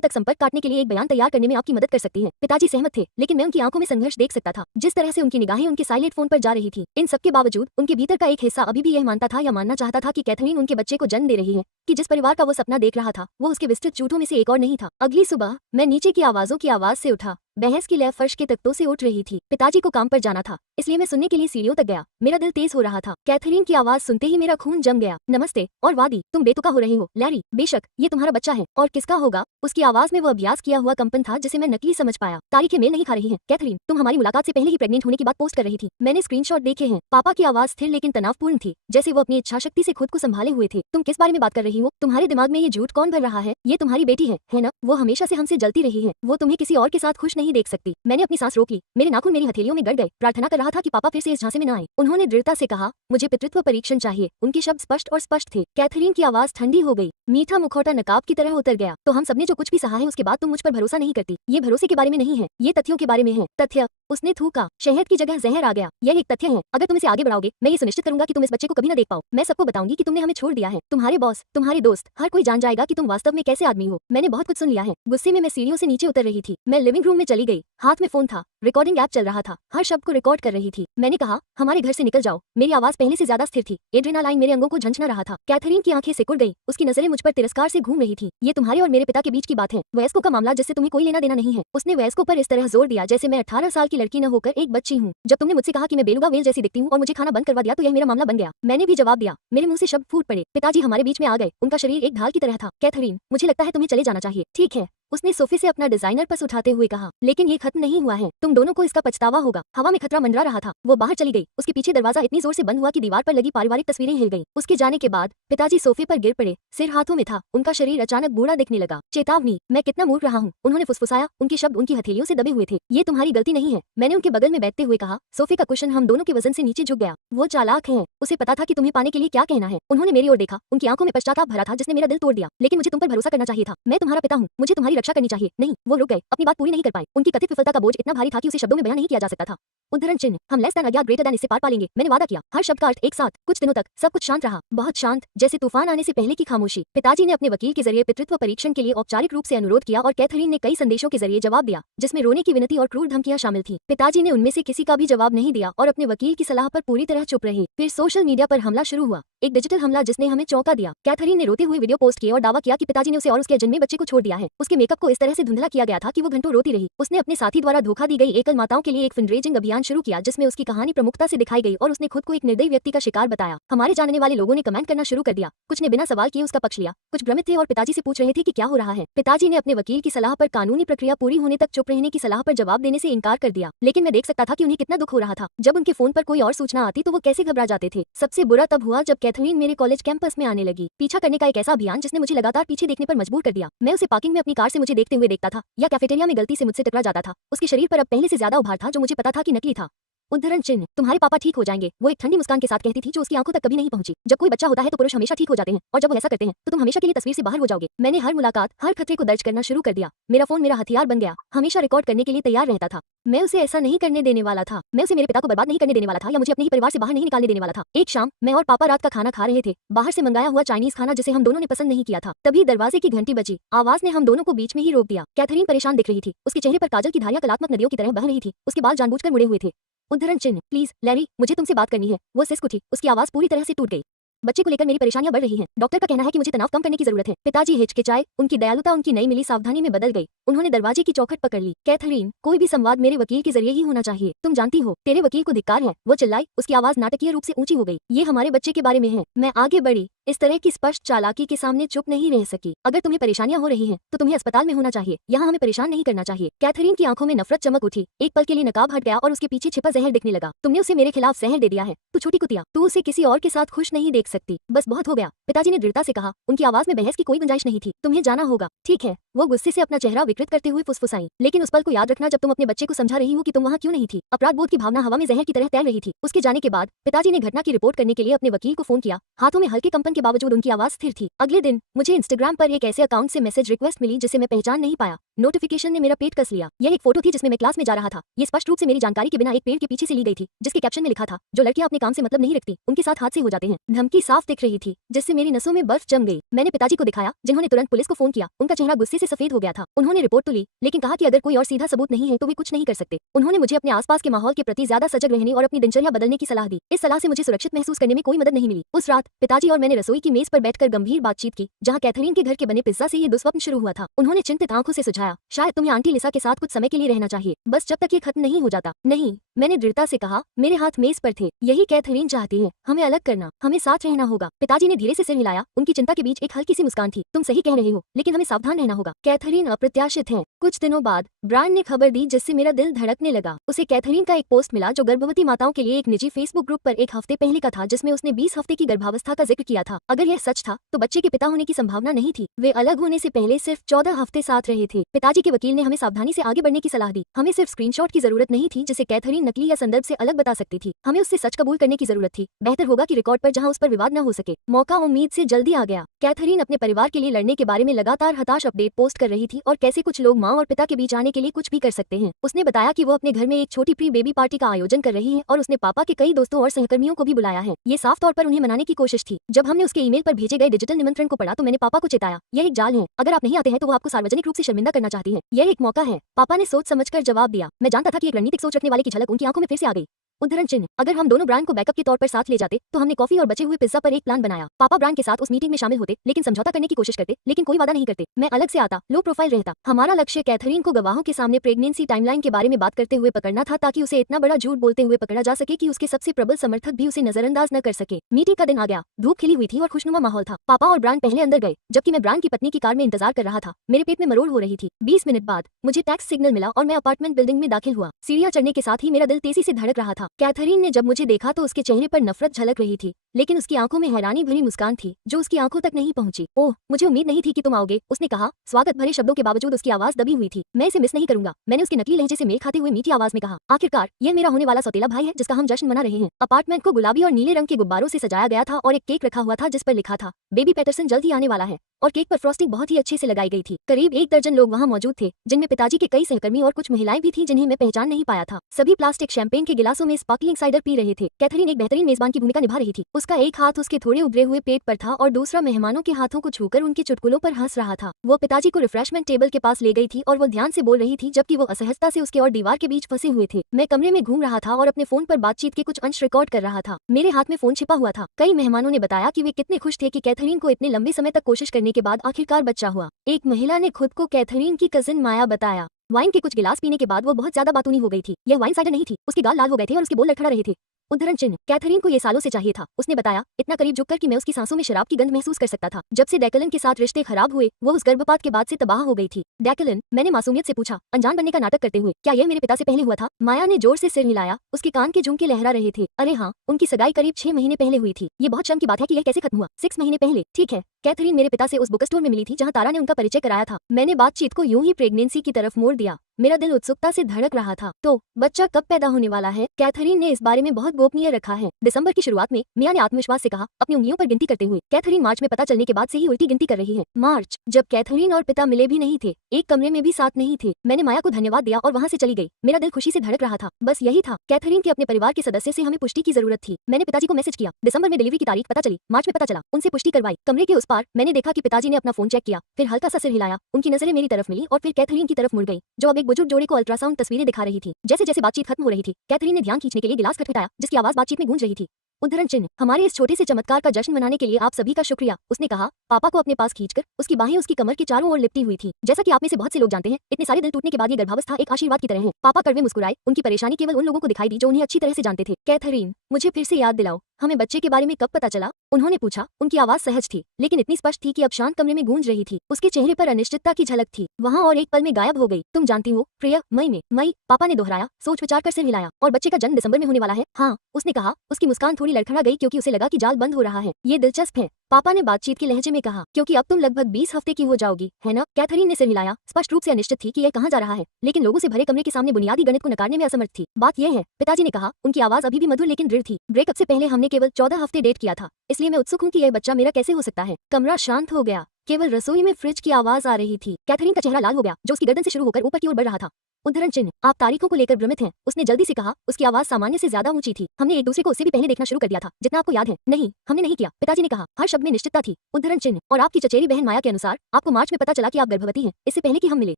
तक संपर्क काटने के लिए एक बयान तैयार करने में आपकी मदद कर सकती है। पिताजी सहमत थे, लेकिन मैं उनकी आंखों में संघर्ष देख सकता था। जिस तरह से उनकी निगाहें उनके साइलेंट फोन पर जा रही थी। इन सबके बावजूद उनके भीतर का एक हिस्सा अभी भी यह मानता था या मानना चाहता था कि कैथरीन उनके बच्चे को जन्म दे रही है, कि जिस परिवार का वो सपना देख रहा था वो उसके विस्तृत झूठों में से एक और नहीं था। अगली सुबह मैं नीचे की आवाजों की आवाज से उठा। बहस की लय फर्श के तख्तों से उठ रही थी। पिताजी को काम पर जाना था, इसलिए मैं सुनने के लिए सीढ़ियों तक गया। मेरा दिल तेज हो रहा था। कैथरीन की आवाज सुनते ही मेरा खून जम गया। नमस्ते, और वादी, तुम बेतुका हो रहे हो। लैरी, बेशक ये तुम्हारा बच्चा है। और किसका होगा? उसकी आवाज में वो अभ्यास किया हुआ कंपन था जिसे मैं नकली समझ पाया। तारीखें मेल नहीं खा रही हैं। कैथरीन, तुम हमारी मुलाकात से पहले ही प्रेग्नेंट होने की बात पोस्ट कर रही थी। मैंने स्क्रीनशॉट देखे हैं। पापा की आवाज स्थिर लेकिन तनावपूर्ण थी, जैसे वो अपनी इच्छा शक्ति से खुद को संभाले हुए थे। तुम किस बारे में बात कर रही हो? तुम्हारे दिमाग में ये झूठ कौन भर रहा है? ये तुम्हारी बेटी है ना? वो हमेशा से हमसे जलती रही है। वो तुम्हें किसी और के साथ खुश नहीं देख सकती। मैंने अपनी सांस रोक ली। मेरे नाखून मेरी हथेलियों में गड़ गए। प्रार्थना कर रहा था कि पापा फिर से इस झांसे में न आए। उन्होंने दृढ़ता से कहा, मुझे पितृत्व परीक्षण चाहिए। उनके शब्द स्पष्ट और स्पष्ट थे। कैथरीन की आवाज ठंडी हो गई। मीठा मुखौटा नकाब की तरह उतर गया। तो हम सबने जो कुछ भी सहा है उसके बाद तुम मुझ पर भरोसा नहीं करती। ये भरोसे के बारे में नहीं है, ये तथ्यों के बारे में है। तथ्य? उसने थूका। शहद की जगह जहर आ गया। यह एक तथ्य है। अगर तुम इसे आगे बढ़ाओगे, मैं ये सुनिश्चित करूंगा कि तुम इस बच्चे को कभी न देख पाओ। मैं सबको बताऊंगी कि तुमने हमें छोड़ दिया है। तुम्हारे बॉस, तुम्हारे दोस्त, हर कोई जान जाएगा कि तुम वास्तव में कैसे आदमी हो। मैंने बहुत कुछ सुन लिया है। गुस्से में मैं सीढ़ियों से नीचे उतर रही थी। मैं लिविंग रूम में चली गई। हाथ में फोन था। रिकॉर्डिंग ऐप चल रहा था। हर शब्द को रिकॉर्ड कर रही थी। मैंने कहा, हमारे घर से निकल जाओ। मेरी आवाज पहले से ज्यादा स्थिर थी। एड्रेनालाइन मेरे अंगों को झंझना रहा था। कैथरीन की आंखें सिकुड़ गई। उसकी नजरें मुझ पर तिरस्कार से घूम रही थी। ये तुम्हारे और मेरे पिता के बीच की बात है। वयस्कों का मामला जिससे तुम्हें कोई लेना देना नहीं है। उसने वयस्कों पर इस तरह जोर दिया जैसे मैं 18 साल की लड़की न होकर एक बच्ची हूँ। जब तुमने मुझसे कहा कि मैं बेलुगा वेल जैसी दिखती हूँ और मुझे खाना बंद करवा दिया तो यह मेरा मामला बन गया। मैंने भी जवाब दिया। मेरे मुंह से शब्द फूट पड़े। पिताजी हमारे बीच में आ गए। उनका शरीर एक ढाल की तरह था। कैथरीन, मुझे लगता है तुम्हें चले जाना चाहिए। ठीक है, उसने सोफे से अपना डिजाइनर पर्स उठाते हुए कहा, लेकिन ये खत्म नहीं हुआ है। तुम दोनों को इसका पछतावा होगा। हवा में खतरा मंडरा रहा था। वो बाहर चली गई। उसके पीछे दरवाजा इतनी जोर से बंद हुआ कि दीवार पर लगी पारिवारिक तस्वीरें हिल गईं। उसके जाने के बाद पिताजी सोफे पर गिर पड़े। सिर हाथों में था। उनका शरीर अचानक बूढ़ा दिखने लगा। चेतावनी, मैं कितना मूर्ख रहा हूँ, उन्होंने फुसफुसाया। उनके शब्द उनकी हथेलियों से दबे हुए थे। ये तुम्हारी गलती नहीं है, मैंने उनके बगल में बैठते हुए कहा। सोफे का कुशन हम दोनों के वजन से नीचे झुक गया। वो चालाक है, उसे पता था कि तुम्हें पाने के लिए क्या कहना है। उन्होंने मेरी ओर देखा। उनकी आंखों में पश्चाताप भरा था जिसने मेरा दिल तोड़ दिया। लेकिन मुझे तुम पर भरोसा करना चाहिए था। मैं तुम्हारा पिता हूँ, मुझे तुम्हारी रक्षा करनी चाहिए। नहीं, वो रुक गए, अपनी बात पूरी नहीं कर पाए। उनकी कथित विफलता का बोझ इतना भारी था कि उसे शब्दों में बयान नहीं किया जा सकता था। उद्धरण चिन्ह, हम लेस देन अज्ञात ग्रेटर देन इससे पार पालेंगे। मैंने वादा किया। हर शब्द का अर्थ एक साथ। कुछ दिनों तक सब कुछ शांत रहा, बहुत शांत, जैसे तूफान आने से पहले की खामोशी। पिताजी ने अपने वकील के जरिए पितृत्व परीक्षण के लिए औपचारिक रूप से अनुरोध किया और कैथरीन ने कई संदेशों के जरिए जवाब दिया, जिसमें रोने की विनती और क्रूर धमकियां शामिल थी। पिताजी ने उनमें से किसी का भी जवाब नहीं दिया और अपने वकील की सलाह पर पूरी तरह चुप रहे। फिर सोशल मीडिया पर हमला शुरू हुआ, एक डिजिटल हमला जिसने हमें चौंका दिया। कैथरीन ने रोते हुए वीडियो पोस्ट किए और दावा किया कि पिताजी ने उसे और उसके जन्मे बच्चे को छोड़ दिया है। उसके मेकअप को इस तरह से धुंधला किया गया था कि वो घंटों रोती रही। उसने अपने साथी द्वारा धोखा दी गई एकल माताओं के लिए एक फंडरेजिंग अभियान शुरू किया जिसमें उसकी कहानी प्रमुखता से दिखाई गई और उसने खुद को एक निर्दयी व्यक्ति का शिकार बताया। हमारे जानने वाले लोगों ने कमेंट करना शुरू कर दिया। कुछ ने बिना सवाल किए उसका पक्ष लिया, कुछ भ्रमित थे और पिताजी से पूछ रहे थे कि क्या हो रहा है। पिताजी ने अपने वकील की सलाह पर कानूनी प्रक्रिया पूरी होने तक चुप रहने की सलाह पर जवाब देने से इनकार कर दिया। लेकिन मैं देख सकता था कि उन्हें कितना दुख हो रहा था। जब उनके फोन पर कोई और सूचना आती तो वो कैसे घबरा जाते थे। सबसे बुरा तब हुआ जब कैथरीन मेरे कॉलेज कैंपस में आने लगी। पीछा करने का एक ऐसा अभियान जिसने मुझे लगातार पीछे देखने पर मजबूर कर दिया। मैं उसे पार्किंग में अपनी कार से मुझे देखते हुए देखता था या कैफेटेरिया में गलती से मुझसे टकरा जाता था। उसके शरीर पर अब पहले से ज्यादा उभार था जो मुझे पता था कि नकली था। उद्धरण चिन्ह, तुम्हारे पापा ठीक हो जाएंगे, वो एक ठंडी मुस्कान के साथ कहती थी जो उसकी आंखों तक कभी नहीं पहुंची। जब कोई बच्चा होता है तो पुरुष हमेशा ठीक हो जाते हैं और जब वो ऐसा करते हैं तो तुम हमेशा के लिए तस्वीर से बाहर हो जाओगे। मैंने हर मुलाकात, हर खतरे को दर्ज करना शुरू कर दिया। मेरा फोन मेरा हथियार बन गया, हमेशा रिकॉर्ड करने के लिए तैयार रहता था। मैं उसे ऐसा नहीं करने देने वाला था। मैं उसे मेरे पिता को बर्बाद नहीं करने देने वाला था या मुझे अपने ही परिवार से बाहर नहीं निकालने देने वाला था। एक शाम मैं और पापा रात का खाना खा रहे थे, बाहर से मंगाया हुआ चाइनीज खाना जिसे हम दोनों ने पसंद नहीं किया था। तभी दरवाजे की घंटी बजी। आवाज ने हम दोनों को बीच में ही रोक दिया। कैथरीन परेशान दिख रही थी। उसके चेहरे पर काजल की धारियां कलात्मक नदियों की तरह बह रही थी। उसके बाल जानबूझकर मुड़े हुए थे। उद्धरण चिन्ह, प्लीज लैरी, मुझे तुमसे बात करनी है। वो सिसक उठी। उसकी आवाज पूरी तरह से टूट गई। बच्चे को लेकर मेरी परेशानियां बढ़ रही हैं। डॉक्टर का कहना है कि मुझे तनाव कम करने की जरूरत है। पिताजी हिचकिचाए। उनकी दयालुता उनकी नई मिली सावधानी में बदल गई। उन्होंने दरवाजे की चौखट पकड़ ली। कैथरीन, कोई भी संवाद मेरे वकील के जरिए ही होना चाहिए। तुम जानती हो, तेरे वकील को धिक्कार है। वो चिल्लाई। उसकी आवाज नाटकीय रूप से ऊंची हो गई। ये हमारे बच्चे के बारे में है। मैं आगे बढ़ी। इस तरह की स्पष्ट चालाकी के सामने चुप नहीं रह सकी। अगर तुम्हें परेशानियां हो रही हैं, तो तुम्हें अस्पताल में होना चाहिए, यहाँ हमें परेशान नहीं करना चाहिए। कैथरीन की आंखों में नफरत चमक उठी। एक पल के लिए नकाब हट गया और उसके पीछे छिपा जहर दिखने लगा। तुमने उसे मेरे खिलाफ जहर दे दिया है, तू छोटी कुतिया, तू उसे किसी और के साथ खुश नहीं देख सकती। बस बहुत हो गया, पिताजी ने दृढ़ता से कहा। उनकी आवाज में बहस की कोई गुंजाइश नहीं थी। तुम्हें जाना होगा। ठीक है, वो गुस्से से अपना चेहरा विकृत करते हुए फुसफुसाई। लेकिन उस पल को याद रखना जब तुम अपने बच्चे को समझा रही हो कि तुम वहाँ क्यों नहीं थी। अपराध बोध की भावना हवा में जहर की तरह तैर रही थी। उसके जाने के बाद पिताजी ने घटना की रिपोर्ट करने के लिए अपने वकील को फोन किया। हाथों में हल्के कंपन के बावजूद उनकी आवाज स्थिर थी। अगले दिन मुझे इंस्टाग्राम पर एक ऐसे अकाउंट से मैसेज रिक्वेस्ट मिली जिसे मैं पहचान नहीं पाया। नोटिफिकेशन ने मेरा पेट कस लिया। यह एक फोटो थी जिसमें मैं क्लास में जा रहा था। ये स्पष्ट रूप से मेरी जानकारी के बिना एक पेड़ के पीछे से ली गई थी, जिसके कैप्शन में लिखा था, जो लड़कियां अपने काम से मतलब नहीं रखती, उनके साथ हादसे हो जाते हैं। धमकी साफ दिख रही थी, जिससे मेरी नसों में बर्फ जम गई। मैंने पिताजी को दिखाया, जिन्होंने तुरंत पुलिस को फोन किया। उनका चेहरा गुस्से से सफेद हो गया था। उन्होंने रिपोर्ट तो ली, लेकिन कहा कि अगर कोई और सीधा सबूत नहीं है तो वे कुछ नहीं कर सकते। उन्होंने मुझे अपने आसपास के माहौल के प्रति ज्यादा सजग रहने और अपनी दिनचर्या बदलने की सलाह दी। इस सलाह से मुझे सुरक्षित महसूस करने में कोई मदद नहीं मिली। उस रात पिताजी और मैंने रसोई की मेज पर बैठकर गंभीर बातचीत की, जहां कैथरीन के घर के बने पिज्जा से ये दुस्वप्न शुरू हुआ था। उन्होंने चिंतित आंखों से सुझाया, शायद तुम्हें आंटी लिसा के साथ कुछ समय के लिए रहना चाहिए, बस जब तक ये खत्म नहीं हो जाता। नहीं, मैंने दृढ़ता से कहा। मेरे हाथ मेज पर थे। यही कैथरीन चाहती है, हमें अलग करना, हमें साथ रहना होगा। पिताजी ने धीरे से सिर हिलाया। उनकी चिंता के बीच एक हल्की सी मुस्कान थी। तुम सही कह रहे हो, लेकिन हमें सावधान रहना होगा। कैथरीन अप्रत्याशित है। कुछ दिनों बाद ब्रायन ने खबर दी, जिससे मेरा दिल धड़कने लगा। उसे कैथरीन का एक पोस्ट मिला जो गर्भवती माताओं के लिए एक निजी फेसबुक ग्रुप पर एक हफ्ते पहले का था, जिसमें उसने 20 हफ्ते की गर्भावस्था का जिक्र किया था। अगर यह सच था तो बच्चे के पिता होने की संभावना नहीं थी। वे अलग होने से पहले सिर्फ 14 हफ्ते साथ रहे थे। पिताजी के वकील ने हमें सावधानी से आगे बढ़ने की सलाह दी। हमें सिर्फ स्क्रीनशॉट की जरूरत नहीं थी, जिसे कैथरीन नकली या संदर्भ से अलग बता सकती थी। हमें उससे सच कबूल करने की जरूरत थी। बेहतर होगा कि रिकॉर्ड पर जहां उस पर विवाद न हो सके। मौका उम्मीद से जल्दी आ गया। कैथरीन अपने परिवार के लिए लड़ने के बारे में लगातार हताश अपडेट पोस्ट कर रही थी, और कैसे कुछ लोग माँ और पिता के बीच आने के लिए कुछ भी कर सकते हैं। उसने बताया कि वो अपने घर में एक छोटी प्री बेबी पार्टी का आयोजन कर रही है, और उसने पापा के कई दोस्तों और सहकर्मियों को भी बुलाया है। ये साफ तौर पर उन्हें मनाने की कोशिश थी। जब हमने उसके ईमेल पर भेजे गए डिजिटल निमंत्रण को पढ़ा तो मैंने पापा को चेताया, यह एक जाल है। अगर आप नहीं आते हैं तो वो आपको सार्वजनिक रूप से शर्मिंदा करना चाहती है। यह एक मौका है। पापा ने सोच समझकर जवाब दिया। मैं जानता था कि एक रणनीतिक सोच रखने वाले की झलक उनकी आंखों में फिर से आ गई। उद्धरण चिन्ह, अगर हम दोनों ब्रायन को बैकअप के तौर पर साथ ले जाते तो हमने कॉफी और बचे हुए पिज्जा पर एक प्लान बनाया। पापा ब्रायन के साथ उस मीटिंग में शामिल होते, लेकिन समझौता करने की कोशिश करते, लेकिन कोई वादा नहीं करते। मैं अलग से आता, लो प्रोफाइल रहता। हमारा लक्ष्य कैथरीन को गवाहों के सामने प्रेगनेंसी टाइमलाइन के बारे में बात करते हुए पकड़ना था, ताकि उसे इतना बड़ा झूठ बोलते हुए पकड़ा जा सके कि उसके सबसे प्रबल समर्थक भी उसे नजरअंदाज न कर सके। मीटिंग का दिन आ गया। धूप खिली हुई थी और खुशनुमा माहौल था। पापा और ब्रायन पहले अंदर गए, जबकि मैं ब्रायन की पत्नी की कार में इंतजार कर रहा था। मेरे पेट में मरोड़ हो रही थी। 20 मिनट बाद मुझे टैक्स सिग्नल मिला और मैं अपार्टमेंट बिल्डिंग में दाखिल हुआ। सीढ़ियां चढ़ने के साथ ही मेरा दिल तेजी से धड़क रहा था। कैथरीन ने जब मुझे देखा तो उसके चेहरे पर नफरत झलक रही थी, लेकिन उसकी आंखों में हैरानी भरी मुस्कान थी, जो उसकी आंखों तक नहीं पहुंची। ओह, मुझे उम्मीद नहीं थी कि तुम आओगे, उसने कहा। स्वागत भरे शब्दों के बावजूद उसकी आवाज दबी हुई थी। मैं इसे मिस नहीं करूंगा, मैंने उसके नकली लहजे से मेल खाते हुए मीठी आवाज में कहा। आखिरकार यह मेरा होने वाला सौतेला भाई है, जिसका हम जश्न मना रहे हैं। अपार्टमेंट को गुलाबी और नीले रंग के गुब्बारों से सजाया गया था और एक केक रखा हुआ था जिस पर लिखा था, बेबी पैटरसन जल्द ही आने वाला है। और केक पर फ्रॉस्टिंग बहुत ही अच्छे से लगाई गई थी। करीब 1 दर्जन लोग वहाँ मौजूद थे, जिनमें पिताजी के कई सहकर्मी और कुछ महिलाएं भी थी जिन्हें मैं पहचान नहीं पाया था। सभी प्लास्टिक शैंपेन के गिलासों में स्पार्कलिंग साइडर पी रहे थे। कैथरीन एक बेहतरीन मेजबान की भूमिका निभा रही थी। उसका एक हाथ उसके थोड़े उभरे हुए पेट पर था और दूसरा मेहमानों के हाथों को छूकर उनके चुटकुलों पर हंस रहा था। वो पिताजी को रिफ्रेशमेंट टेबल के पास ले गई थी और वो ध्यान से बोल रही थी, जबकि वो असहजता से उसके और दीवार के बीच फंसे हुए थे। मैं कमरे में घूम रहा था और अपने फोन पर बातचीत के कुछ अंश रिकॉर्ड कर रहा था। मेरे हाथ में फोन छिपा हुआ था। कई मेहमानों ने बताया कि वे कितने खुश थे कि कैथरीन को इतने लंबे समय तक कोशिश करने के बाद आखिरकार बच्चा हुआ। एक महिला ने खुद को कैथरीन की कजिन माया बताया। वाइन के कुछ गिलास पीने के बाद वो बहुत ज्यादा बातूनी हो गई थी। यह वाइन साइडर नहीं थी। उसके गाल लाल हो गए थे और उसके बोल लड़खड़ा रहे थे। उद्धरण चिन्ह, कैथरीन को ये सालों से चाहिए था। उसने बताया, इतना करीब झुककर कि मैं उसकी सांसों में शराब की गंध महसूस कर सकता था। जब से डेकलन के साथ रिश्ते खराब हुए, वो उस गर्भपात के बाद से तबाह हो गई थी। डेकलन, मैंने मासूमियत से पूछा, अनजान बनने का नाटक करते हुए, क्या यह मेरे पिता से पहले हुआ था? माया ने जोर से सिर हिलाया। उसके कान के झुमके लहरा रहे थे। अरे हाँ, उनकी सगाई करीब 6 महीने पहले हुई थी। ये बहुत शर्म की बात है कि यह कैसे खत्म हुआ। 6 महीने पहले, ठीक है। कैथरीन मेरे पिता से उस बुक स्टोर में मिली थी जहाँ तारा ने उनका परिचय कराया था। मैंने बातचीत को यूं ही प्रेगनेंसी की तरफ मोड़ दिया। मेरा दिल उत्सुकता से धड़क रहा था। तो बच्चा कब पैदा होने वाला है? कैथरीन ने इस बारे में बहुत गोपनीय रखा है। दिसंबर की शुरुआत में मिया ने आत्मविश्वास से कहा, अपनी उंगलियों पर गिनती करते हुए। कैथरीन मार्च में पता चलने के बाद से ही उल्टी गिनती कर रही है। मार्च, जब कैथरीन और पिता मिले भी नहीं थे, एक कमरे में भी साथ नहीं थे। मैंने माया को धन्यवाद दिया और वहाँ से चली गई। मेरा दिल खुशी से धड़क रहा था। बस यही था। कैथरीन के अपने परिवार के सदस्य से हमें पुष्टि की जरूरत थी। मैंने पिताजी को मैसेज किया। दिसंबर में डिलीवरी की तारीख पता चली, मार्च में पता चला। उनसे पुष्टि करवाई। कमरे के उस पार मैंने देखा कि पिताजी ने अपना फोन चेक किया, फिर हल्का सा सिर हिलाया। उनकी नजरें मेरी तरफ मिली और फिर कैथरीन की तरफ मुड़ गई, जो अब एक बुजुर्ग जोड़े को अल्ट्रासाउंड तस्वीरें दिखा रही थी। जैसे जैसे बातचीत खत्म हो रही थी, कैथरीन ने ध्यान खींचने के लिए गिलास खटखटाया, जिसकी आवाज बातचीत में गूंज रही थी। उद्धरण चिन्ह, हमारे इस छोटे से चमत्कार का जश्न मनाने के लिए आप सभी का शुक्रिया। उसने कहा, पापा को अपने पास खींचकर। उसकी बाहें उसकी कमर के चारों ओर लिपटी हुई थी। जैसा कि आप में से बहुत से लोग जानते हैं, इतने सारे दिल टूटने के बाद ये गर्भावस्था एक आशीर्वाद की तरह है। पापा कड़वे मुस्कुराए। उनकी परेशानी केवल उन लोगों को दिखाई दी जो उन्हें अच्छी तरह से जानते थे। कैथरीन, मुझे फिर से याद दिलाओ, हमें बच्चे के बारे में कब पता चला? उन्होंने पूछा। उनकी आवाज सहज थी, लेकिन इतनी स्पष्ट थी कि अब शांत कमरे में गूंज रही थी। उसके चेहरे पर अनिश्चितता की झलक थी। वहाँ और एक पल में गायब हो गई। तुम जानती हो प्रिया, मई में। मई, पापा ने दोहराया, सोच विचार कर सिर हिलाया। और बच्चे का जन्म दिसंबर में होने वाला है। हाँ, उसने कहा। उसकी मुस्कान थोड़ी लड़खड़ा गई क्योंकि उसे लगा कि जाल बंद हो रहा है। ये दिलचस्प है, पापा ने बातचीत के लहजे में कहा, क्योंकि अब तुम लगभग 20 हफ्ते की हो जाओगी, है ना? कैथरीन ने सिर हिलाया, स्पष्ट रूप से अनिश्चित थी कि यह कहाँ जा रहा है, लेकिन लोगों से भरे कमरे के सामने बुनियादी गणित को नकारने में असमर्थ थी। बात यह है, पिताजी ने कहा। उनकी आवाज अभी भी मधुर लेकिन दृढ़ थी। ब्रेकअप से पहले हमने केवल 14 हफ्ते डेट किया था, इसलिए मैं उत्सुक हूँ कि यह बच्चा मेरा कैसे हो सकता है। कमरा शांत हो गया। केवल रसोई में फ्रिज की आवाज आ रही थी। कैथरीन का चेहरा लाल हो गया, जो उसकी गर्दन से शुरू होकर ऊपर की ओर बढ़ रहा था। उद्धरण चिन्ह, आप तारीखों को लेकर भ्रमित हैं, उसने जल्दी से कहा। उसकी आवाज सामान्य से ज्यादा ऊंची थी। हमने एक दूसरे को उससे भी पहले देखना शुरू कर दिया था, जितना आपको याद है। नहीं, हमने नहीं किया, पिताजी ने कहा। हर शब्द में निश्चितता थी। उद्धरण चिन्ह, और आपकी चचेरी बहन माया के अनुसार आपको मार्च में पता चला कि आप गर्भवती हैं, इससे पहले कि हम मिले।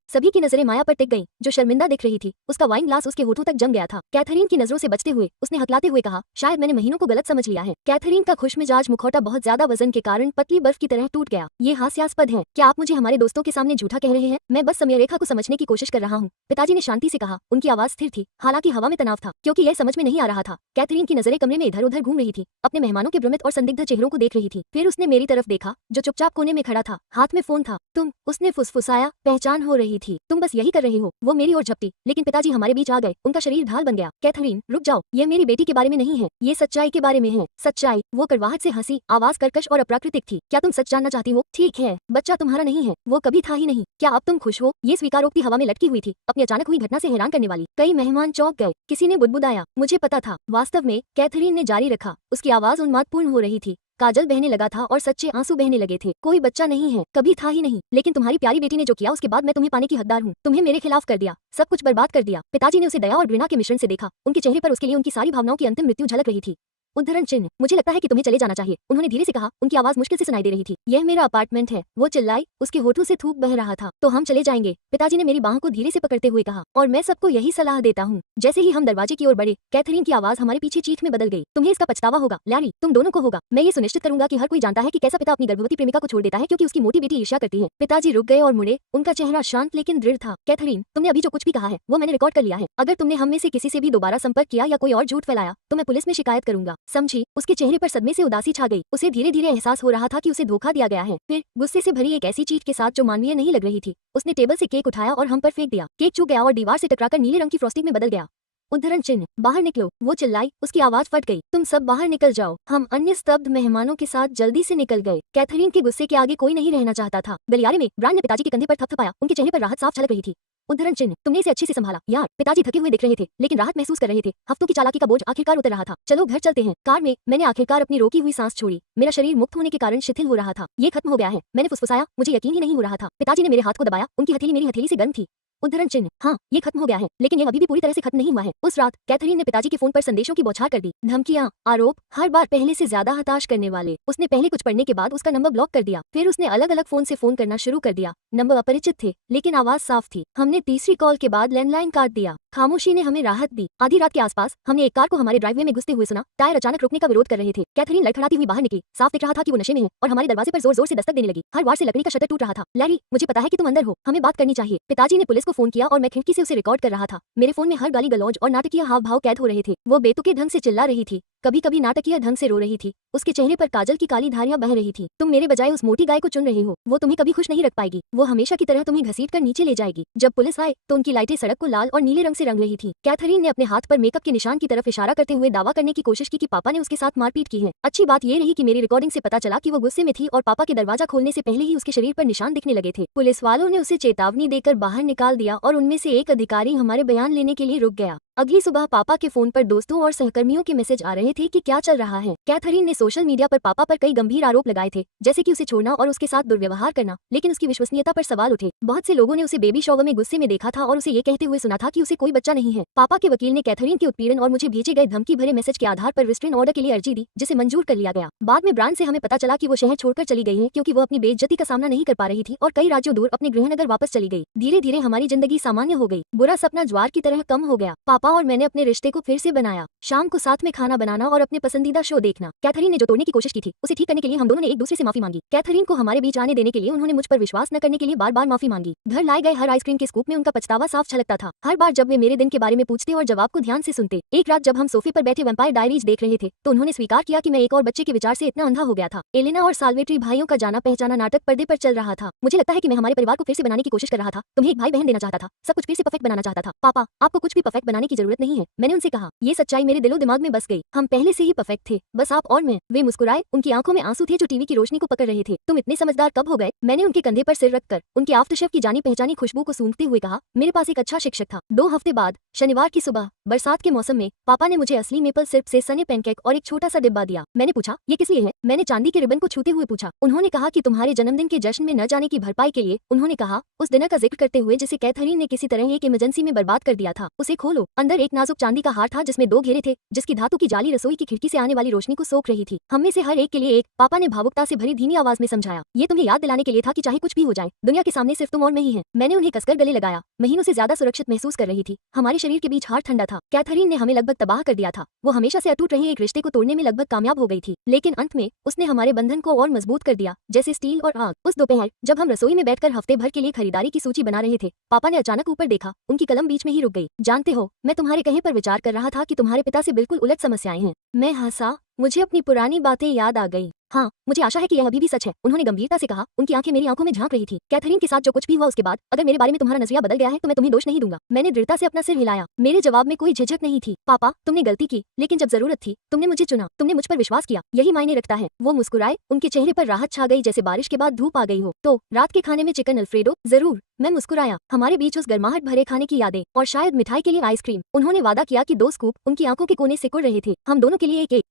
सभी की नजरें माया पर टिक गईं, जो शर्मिंदा दिख रही थी। उसका वाइन ग्लास उसके होठों तक जम गया था। कैथरीन की नजरों से बचते हुए उसने हकलाते हुए कहा, शायद मैंने महीनों को गलत समझ लिया है। कैथरीन का खुशमिजाज मुखौटा बहुत ज्यादा वजन के कारण पतली बर्फ की तरह टूट गया। ये हास्यास्पद है। क्या आप मुझे हमारे दोस्तों के सामने झूठा कह रहे हैं? मैं बस समय रेखा को समझने की कोशिश कर रहा हूँ, पिताजी ने शांति से कहा। उनकी आवाज स्थिर थी, हालांकि हवा में तनाव था, क्योंकि यह समझ में नहीं आ रहा था। कैथरीन की नजरें कमरे में इधर उधर घूम रही थी, अपने मेहमानों के भ्रमित और संदिग्ध चेहरों को देख रही थी। फिर उसने मेरी तरफ देखा, जो चुपचाप कोने में खड़ा था, हाथ में फोन था। तुम, उसने फुसफुसाया, पहचान हो रही थी। तुम बस यही कर रहे हो। वो मेरी ओर झपटी, लेकिन पिताजी हमारे बीच आ गए। उनका शरीर ढाल बन गया। कैथरीन, रुक जाओ, यह मेरी बेटी के बारे में नहीं है, ये सच्चाई के बारे में है। सच्चाई? वो कड़वाहट से हंसी, आवाज कर्कश और अप्राकृतिक थी। क्या तुम सच जानना चाहती हो? ठीक है, बच्चा तुम्हारा नहीं है, वो कभी था ही नहीं। क्या अब तुम खुश हो? ये स्वीकारोक्ति हवा में लटकी हुई थी, अपनी अचानक हुई घटना से हैरान करने वाली। कई मेहमान चौंक गए। किसी ने बुदबुदाया, मुझे पता था। वास्तव में, कैथरीन ने जारी रखा। उसकी आवाज उन्मादपूर्ण हो रही थी। काजल बहने लगा था और सच्चे आंसू बहने लगे थे। कोई बच्चा नहीं है, कभी था ही नहीं, लेकिन तुम्हारी प्यारी बेटी ने जो किया उसके बाद मैं तुम्हें पाने की हकदार हूँ। तुम्हें मेरे खिलाफ कर दिया, सब कुछ बर्बाद कर दिया। पिताजी ने उसे दया और घृणा के मिश्रण से देखा। उनके चेहरे पर उसके लिए उनकी सारी भावनाओं की अंतिम मृत्यु झलक रही थी। उद्धरण चिन्ह, मुझे लगता है कि तुम्हें चले जाना चाहिए, उन्होंने धीरे से कहा। उनकी आवाज मुश्किल से सुनाई दे रही थी। यह मेरा अपार्टमेंट है, वो चिल्लाई। उसके होठों से थूक बह रहा था। तो हम चले जाएंगे, पिताजी ने मेरी बाहों को धीरे से पकड़ते हुए कहा। और मैं सबको यही सलाह देता हूँ। जैसे ही हम दरवाजे की ओर बढ़े, कैथरीन की आवाज हमारे पीछे चीख में बदल गई। तुम्हें इसका पछतावा होगा, लैरी, तुम दोनों को होगा। मैं ये सुनिश्चित करूंगा कि हर कोई जानता है कि कैसा पिता अपनी गर्भवती प्रेमिका को छोड़ देता है क्योंकि उसकी मोटी बेटी ईर्ष्या करती है। पिताजी रुक गए और मुड़े। उनका चेहरा शांत लेकिन दृढ़ था। कैथरीन, तुमने अभी जो कुछ भी कहा है वो मैंने रिकॉर्ड कर लिया है। अगर तुमने हम में से किसी से भी दोबारा संपर्क किया या कोई और झूठ फैलाया तो मैं पुलिस में शिकायत करूंगा, समझी? उसके चेहरे पर सदमे से उदासी छा गई। उसे धीरे धीरे एहसास हो रहा था कि उसे धोखा दिया गया है। फिर गुस्से से भरी एक ऐसी चीख के साथ जो मानवीय नहीं लग रही थी, उसने टेबल से केक उठाया और हम पर फेंक दिया। केक चूक गया और दीवार से टकराकर नीले रंग की फ्रॉस्टिंग में बदल गया। उद्धरण चिन्ह, बाहर निकलो, वो चिल्लाई। उसकी आवाज फट गई। तुम सब बाहर निकल जाओ। हम अन्य स्तब्ध मेहमानों के साथ जल्दी से निकल गए। कैथरीन के गुस्से के आगे कोई नहीं रहना चाहता था। गलियारे में ब्रांड ने पिताजी के कंधे पर थपथपाया। उनके चेहरे पर राहत साफ झलक रही थी। उद्धरण चिन्ह, तुमने इसे अच्छे से संभाला यार। पिताजी थके हुए दिख रहे थे, लेकिन राहत महसूस कर रहे थे। हफ्तों की चालाकी का बोझ आखिरकार उतर रहा था। चलो घर चलते हैं। कार में मैंने आखिरकार अपनी रोकी हुई सांस छोड़ी। मेरा शरीर मुक्त होने के कारण शिथिल हो रहा था। ये खत्म हो गया है, मैंने फुसफुसाया। मुझे यकीन ही नहीं हो रहा था। पिताजी ने मेरे हाथ को दबाया। उनकी हथेली मेरी हथेली से गर्म थी। उद्धरण चिन्ह, हाँ, ये खत्म हो गया है, लेकिन ये अभी भी पूरी तरह से खत्म नहीं हुआ है। उस रात कैथरीन ने पिताजी के फोन पर संदेशों की बौछार कर दी। धमकियां, आरोप, हर बार पहले से ज्यादा हताश करने वाले। उसने पहले कुछ पढ़ने के बाद उसका नंबर ब्लॉक कर दिया। फिर उसने अलग अलग फोन से फोन करना शुरू कर दिया। नंबर अपरिचित थे, लेकिन आवाज साफ थी। हमने तीसरी कॉल के बाद लैंडलाइन काट दिया। खामोशी ने हमें राहत दी। आधी रात के आसपास हमने एक कार को हमारे ड्राइववे में घुसते हुए सुना। टायर अचानक रुकने का विरोध कर रहे थे। कैथरीन लड़खड़ाती हुई बाहर निकली। साफ दिख रहा था कि वो नशे में है और हमारे दरवाजे पर जोर जोर से दस्तक देने लगी। हर बार से लकड़ी का शटर टूट रहा था। लैरी, मुझे पता है कि तुम अंदर हो, हमें बात करनी चाहिए। पिताजी ने पुलिस को फोन किया और मैं खिड़की से उसे रिकॉर्ड कर रहा था। मेरे फोन में हर गाली गलौज और नाटकीय हाव भाव कैद हो रहे थे। वो बेतुके ढंग से चिल्ला रही थी, कभी कभी नाटकीय ढंग से रो रही थी। उसके चेहरे पर काजल की काली धारियां बह रही थी। तुम मेरे बजाय उस मोटी गाय को चुन रहे हो। वो तुम्हें कभी खुश नहीं रख पाएगी। वो हमेशा की तरह तुम्हें घसीट कर नीचे ले जाएगी। जब पुलिस आए तो उनकी लाइटें सड़क को लाल और नीले रंग से रंग रही थी। कैथरीन ने अपने हाथ पर मेकअप के निशान की तरफ इशारा करते हुए दावा करने की कोशिश की कि पापा ने उसके साथ मारपीट की है। अच्छी बात ये रही कि मेरी रिकॉर्डिंग से पता चला कि वो गुस्से में थी और पापा के दरवाजा खोलने से पहले ही उसके शरीर पर निशान दिखने लगे थे। पुलिस वालों ने उसे चेतावनी देकर बाहर निकाल दिया और उनमें से एक अधिकारी हमारे बयान लेने के लिए रुक गया। अगली सुबह पापा के फोन पर दोस्तों और सहकर्मियों के मैसेज आ रहे थे कि क्या चल रहा है। कैथरीन ने सोशल मीडिया पर पापा पर कई गंभीर आरोप लगाए थे, जैसे कि उसे छोड़ना और उसके साथ दुर्व्यवहार करना, लेकिन उसकी विश्वसनीयता पर सवाल उठे। बहुत से लोगों ने उसे बेबी शॉवर में गुस्से में देखा था और उसे ये कहते हुए सुना था कि उसे कोई बच्चा नहीं है। पापा के वकील ने कैथरीन के उत्पीड़न और मुझे भेजे गए धमकी भरे मैसेज के आधार पर रिस्ट्रेन ऑर्डर के लिए अर्जी दी, जिसे मंजूर कर लिया गया। बाद में ब्रांड से हमें पता चला कि वो शहर छोड़कर चली गई है क्योंकि वो अपनी बेइज्जती का सामना नहीं कर पा रही थी और कई राज्यों दूर अपने गृहनगर वापस चली गई। धीरे धीरे हमारी जिंदगी सामान्य हो गई। बुरा सपना ज्वार की तरह कम हो गया। पापा पापा और मैंने अपने रिश्ते को फिर से बनाया। शाम को साथ में खाना बनाना और अपने पसंदीदा शो देखना। कैथरीन ने जो तोड़ने की कोशिश की थी उसे ठीक करने के लिए हम दोनों ने एक दूसरे से माफी मांगी। कैथरीन को हमारे बीच आने देने के लिए उन्होंने मुझ पर विश्वास न करने के लिए बार बार माफी मांगी। घर लाए गए हर आइसक्रीम के स्कूप में उनका पछतावा साफ छलकता था। हर बार जब वे मेरे दिन के बारे में पूछते और जवाब को ध्यान से सुनते। एक रात जब हम सोफे पर बैठे वैम्पायर डायरीज देख रहे थे तो उन्होंने स्वीकार किया कि मैं एक और बच्चे के विचार से इतना अंधा हो गया था। एलेना और साल्वेट्री भाइयों का जाना पहचाना नाटक पर्दे पर चल रहा था। मुझे लगता है कि मैं हमारे परिवार को फिर से बनाने की कोशिश कर रहा था। तुम्हें एक भाई बहन देना चाहता था, सब कुछ फिर से परफेक्ट बनाना चाहता था। पापा, आपको कुछ भी परफेक्ट बनाने की जरूरत नहीं है, मैंने उनसे कहा। ये सच्चाई मेरे दिलो दिमाग में बस गई। हम पहले से ही परफेक्ट थे, बस आप और मैं। वे मुस्कुराए, उनकी आंखों में आंसू थे जो टीवी की रोशनी को पकड़ रहे थे। तुम इतने समझदार कब हो गए? मैंने उनके कंधे पर सिर रखकर उनके आफ्टरशेव की जानी पहचानी खुशबू को सूंघते हुए कहा। मेरे पास एक अच्छा शिक्षक था। 2 हफ्ते बाद शनिवार की सुबह बरसात के मौसम में पापा ने मुझे असली मेपल सिरप से सने पैनकेक और एक छोटा सा डिब्बा दिया। मैंने पूछा, ये किस लिए है? मैंने चांदी के रिबन को छूते हुए पूछा। उन्होंने कहा कि तुम्हारे जन्मदिन के जश्न में न जाने की भरपाई के लिए। उन्होंने कहा, उस डिनर का जिक्र करते हुए जिसे कैथरीन ने किसी तरह एक इमरजेंसी में बर्बाद कर दिया था। उसे खोलो। अंदर एक नाजुक चांदी का हार था जिसमें 2 घेरे थे, जिसकी धातु की जाली रसोई की खिड़की से आने वाली रोशनी को सोख रही थी। हम में से हर एक के लिए एक, पापा ने भावुकता से भरी धीमी आवाज में समझाया। ये तुम्हें याद दिलाने के लिए था कि चाहे कुछ भी हो जाए, दुनिया के सामने सिर्फ तुम और मैं ही हैं। मैंने उन्हें कसकर गले लगाया। महीनों से ज्यादा सुरक्षित महसूस कर रही थी। हमारे शरीर के बीच हार ठंडा था। कैथरीन ने हमें लगभग तबाह कर दिया था। वो हमेशा से अटूट रहे एक रिश्ते को तोड़ने में लगभग कामयाब हो गई थी, लेकिन अंत में उसने हमारे बंधन को और मजबूत कर दिया, जैसे स्टील और आग। उस दोपहर जब हम रसोई में बैठकर हफ्ते भर के लिए खरीदारी की सूची बना रहे थे, पापा ने अचानक ऊपर देखा। उनकी कलम बीच में ही रुक गई। जानते हो, मैं तुम्हारे कहे पर विचार कर रहा था कि तुम्हारे पिता से बिल्कुल उलट समस्याएं हैं। मैं हंसा। मुझे अपनी पुरानी बातें याद आ गई। हाँ, मुझे आशा है कि यह अभी भी सच है, उन्होंने गंभीरता से कहा। उनकी आंखें मेरी आंखों में झांक रही थी। कैथरीन के साथ जो कुछ भी हुआ उसके बाद अगर मेरे बारे में तुम्हारा नजरिया बदल गया है तो मैं तुम्हें दोष नहीं दूंगा। मैंने दृढ़ता से अपना सिर हिलाया। मेरे जवाब में कोई झिझक नहीं थी। पापा, तुमने गलती की, लेकिन जब जरूरत थी तुमने मुझे चुना, तुमने मुझ पर विश्वास किया, यही मायने रखता है। वो मुस्कुराए, उनके चेहरे पर राहत छा गई जैसे बारिश के बाद धूप आ गई हो। तो रात के खाने में चिकन अल्फ्रेडो? जरूर, मैं मुस्कुराया। हमारे बीच उस गर्माहट भरे खाने की यादें और शायद मिठाई के लिए आइसक्रीम। उन्होंने वादा किया कि 2 स्कूप उनकी आंखों के कोने सिकुड़ रहे थे। हम दोनों के लिए एक एक।